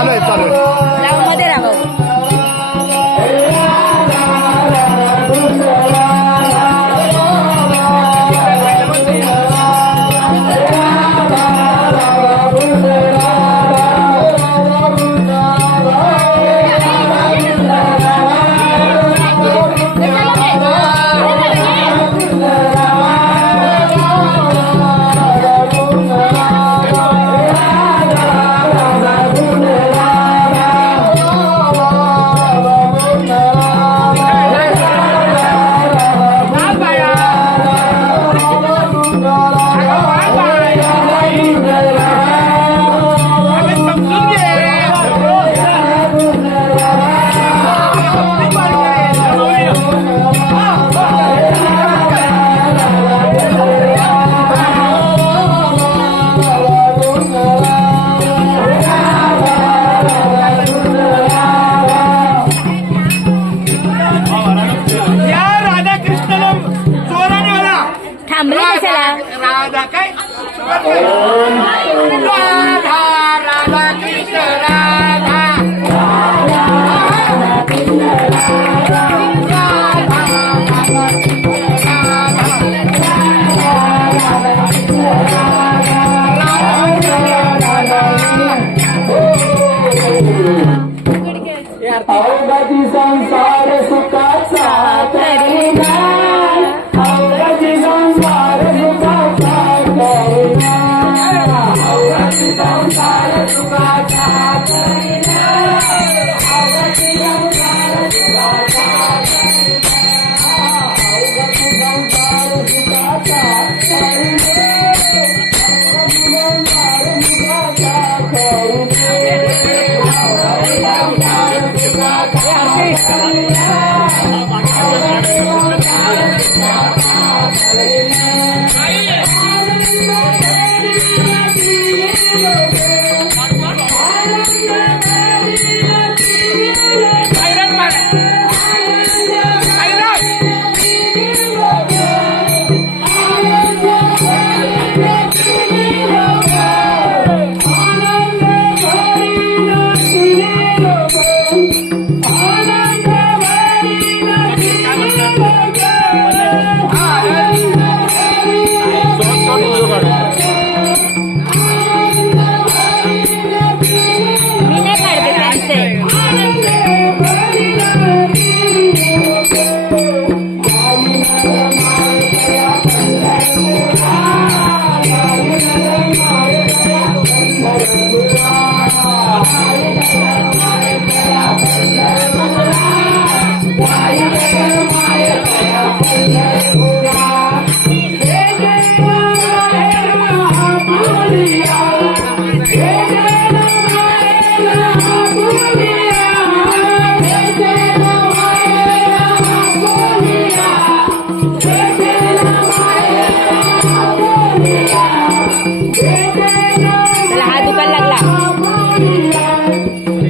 चालू आहे चालू आहे. लाव मध्ये राहा. थांबले कशाला? राधा काय राधा राधा कृष्ण राधा अवघाची संसार सुखाचा करीना, अवघाची संसार सुखाचा करीना, अवघाची संसार सुखाचा करीना, अवघाची संसार सुखाचा करीना, अवघाची संसार सुखाचा करीना, अवघाची संसार सुखाचा करीना. Yeah.